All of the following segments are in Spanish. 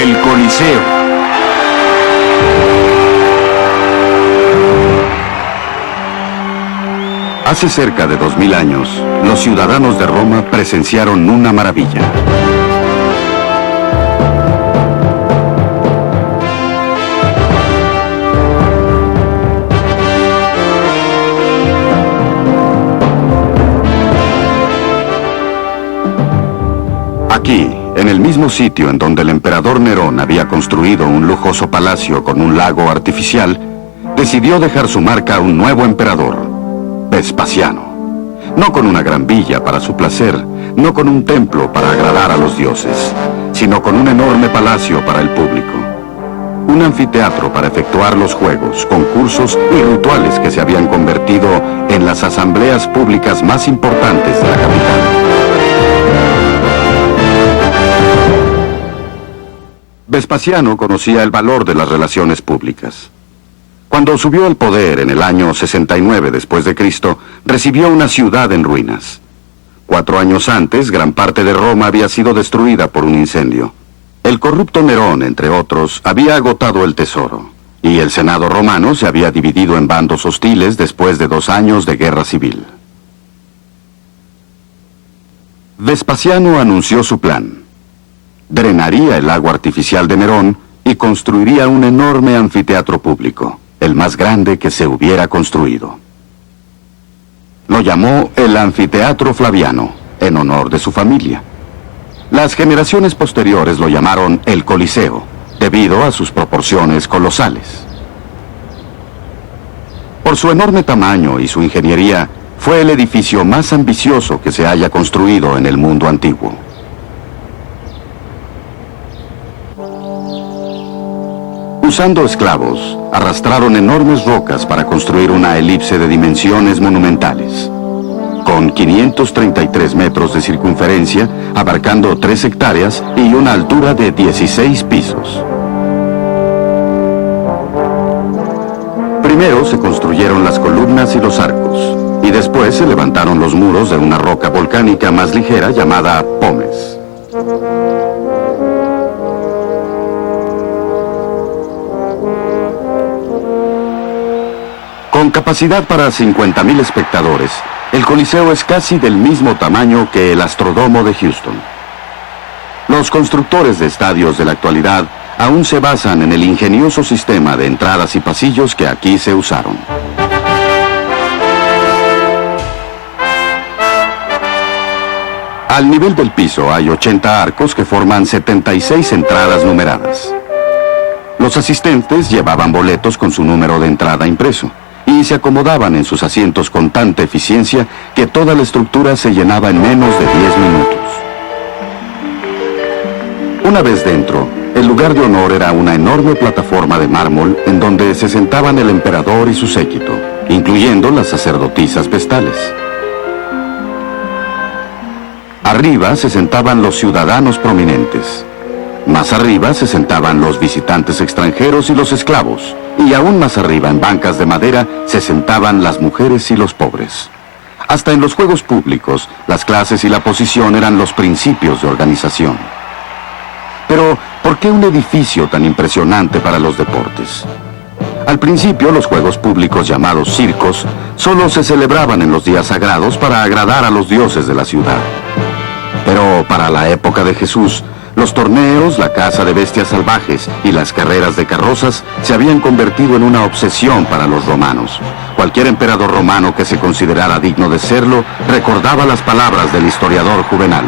El Coliseo. Hace cerca de 2000 años, los ciudadanos de Roma presenciaron una maravilla. Aquí, en el mismo sitio en donde el emperador Nerón había construido un lujoso palacio con un lago artificial, decidió dejar su marca a un nuevo emperador, Vespasiano. No con una gran villa para su placer, no con un templo para agradar a los dioses, sino con un enorme palacio para el público. Un anfiteatro para efectuar los juegos, concursos y rituales que se habían convertido en las asambleas públicas más importantes de la capital. Vespasiano conocía el valor de las relaciones públicas. Cuando subió al poder en el año 69 después de Cristo, recibió una ciudad en ruinas. 4 años antes, gran parte de Roma había sido destruida por un incendio. El corrupto Nerón, entre otros, había agotado el tesoro, y el Senado romano se había dividido en bandos hostiles después de 2 años de guerra civil. Vespasiano anunció su plan. Drenaría el lago artificial de Nerón y construiría un enorme anfiteatro público, el más grande que se hubiera construido. Lo llamó el Anfiteatro Flaviano, en honor de su familia. Las generaciones posteriores lo llamaron el Coliseo, debido a sus proporciones colosales. Por su enorme tamaño y su ingeniería, fue el edificio más ambicioso que se haya construido en el mundo antiguo. Usando esclavos, arrastraron enormes rocas para construir una elipse de dimensiones monumentales. Con 533 metros de circunferencia, abarcando 3 hectáreas y una altura de 16 pisos. Primero se construyeron las columnas y los arcos, y después se levantaron los muros de una roca volcánica más ligera llamada pómez. Con capacidad para 50.000 espectadores, el Coliseo es casi del mismo tamaño que el Astrodome de Houston. Los constructores de estadios de la actualidad aún se basan en el ingenioso sistema de entradas y pasillos que aquí se usaron. Al nivel del piso hay 80 arcos que forman 76 entradas numeradas. Los asistentes llevaban boletos con su número de entrada impreso y se acomodaban en sus asientos con tanta eficiencia que toda la estructura se llenaba en menos de 10 minutos. Una vez dentro, el lugar de honor era una enorme plataforma de mármol en donde se sentaban el emperador y su séquito, incluyendo las sacerdotisas vestales. Arriba se sentaban los ciudadanos prominentes. Más arriba se sentaban los visitantes extranjeros y los esclavos. Y aún más arriba, en bancas de madera, se sentaban las mujeres y los pobres. Hasta en los juegos públicos, las clases y la posición eran los principios de organización. Pero, ¿por qué un edificio tan impresionante para los deportes? Al principio, los juegos públicos llamados circos solo se celebraban en los días sagrados para agradar a los dioses de la ciudad. Pero para la época de Jesús, los torneos, la caza de bestias salvajes y las carreras de carrozas se habían convertido en una obsesión para los romanos. Cualquier emperador romano que se considerara digno de serlo recordaba las palabras del historiador Juvenal.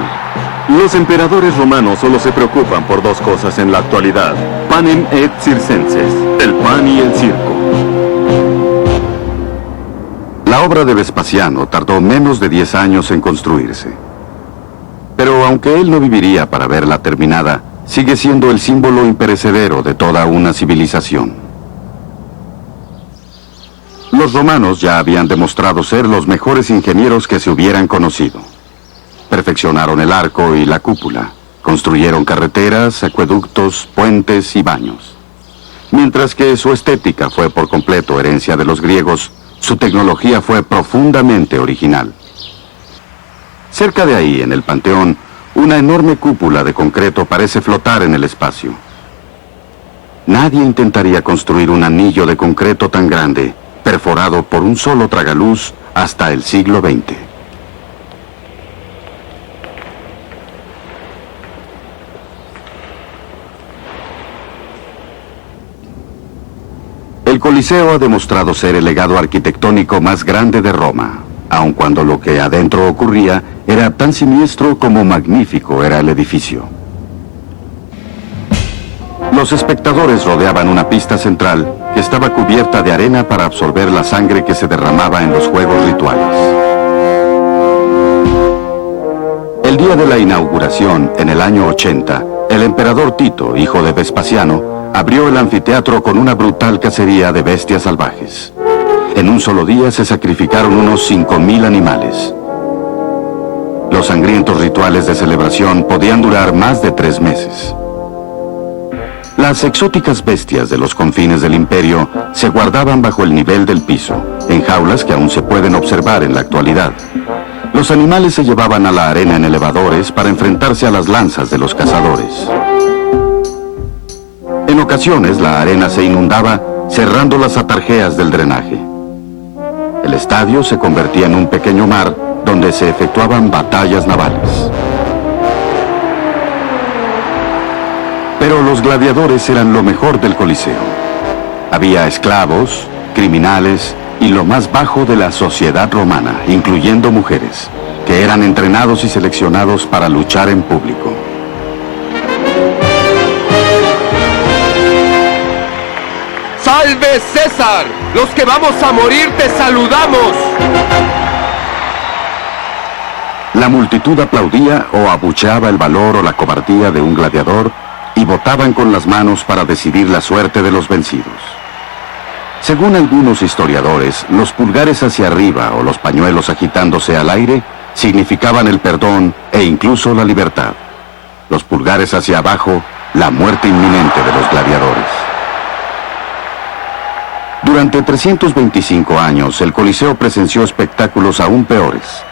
Los emperadores romanos solo se preocupan por 2 cosas en la actualidad: panem et circenses, el pan y el circo. La obra de Vespasiano tardó menos de 10 años en construirse. Pero aunque él no viviría para verla terminada, sigue siendo el símbolo imperecedero de toda una civilización. Los romanos ya habían demostrado ser los mejores ingenieros que se hubieran conocido. Perfeccionaron el arco y la cúpula, construyeron carreteras, acueductos, puentes y baños. Mientras que su estética fue por completo herencia de los griegos, su tecnología fue profundamente original. Cerca de ahí, en el Panteón, una enorme cúpula de concreto parece flotar en el espacio. nadie intentaría construir un anillo de concreto tan grande, perforado por un solo tragaluz, hasta el siglo XX. El Coliseo ha demostrado ser el legado arquitectónico más grande de Roma, aun cuando lo que adentro ocurría era tan siniestro como magnífico era el edificio. Los espectadores rodeaban una pista central que estaba cubierta de arena para absorber la sangre que se derramaba en los juegos rituales. El día de la inauguración, en el año 80, el emperador Tito, hijo de Vespasiano, abrió el anfiteatro con una brutal cacería de bestias salvajes. En un solo día se sacrificaron unos 5.000 animales. Los sangrientos rituales de celebración podían durar más de 3 meses. Las exóticas bestias de los confines del imperio se guardaban bajo el nivel del piso, en jaulas que aún se pueden observar en la actualidad. Los animales se llevaban a la arena en elevadores para enfrentarse a las lanzas de los cazadores. En ocasiones la arena se inundaba, cerrando las atarjeas del drenaje. El estadio se convertía en un pequeño mar donde se efectuaban batallas navales. Pero los gladiadores eran lo mejor del Coliseo. Había esclavos, criminales y lo más bajo de la sociedad romana, incluyendo mujeres, que eran entrenados y seleccionados para luchar en público. ¡Salve César! ¡Los que vamos a morir te saludamos! La multitud aplaudía o abucheaba el valor o la cobardía de un gladiador y votaban con las manos para decidir la suerte de los vencidos. Según algunos historiadores, los pulgares hacia arriba o los pañuelos agitándose al aire significaban el perdón e incluso la libertad. Los pulgares hacia abajo, la muerte inminente de los gladiadores. Durante 325 años, el Coliseo presenció espectáculos aún peores,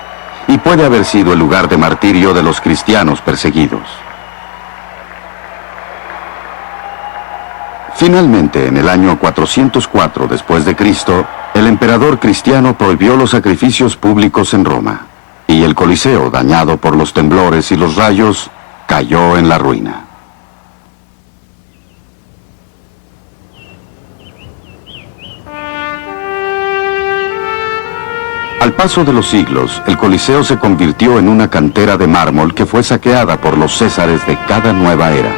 y puede haber sido el lugar de martirio de los cristianos perseguidos. Finalmente, en el año 404 después de Cristo, el emperador cristiano prohibió los sacrificios públicos en Roma, y el Coliseo, dañado por los temblores y los rayos, cayó en la ruina. Al paso de los siglos, el Coliseo se convirtió en una cantera de mármol que fue saqueada por los césares de cada nueva era.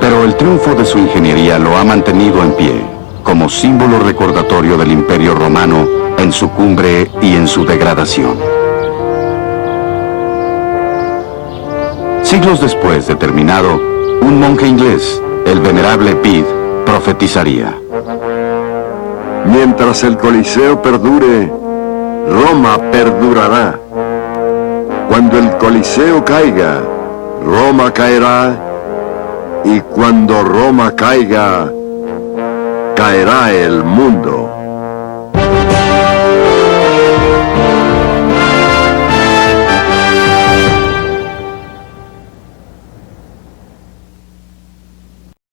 Pero el triunfo de su ingeniería lo ha mantenido en pie, como símbolo recordatorio del Imperio Romano en su cumbre y en su degradación. Siglos después de terminado, un monje inglés, el venerable Bede, profetizaría: mientras el Coliseo perdure, Roma perdurará. Cuando el Coliseo caiga, Roma caerá, y cuando Roma caiga, caerá el mundo.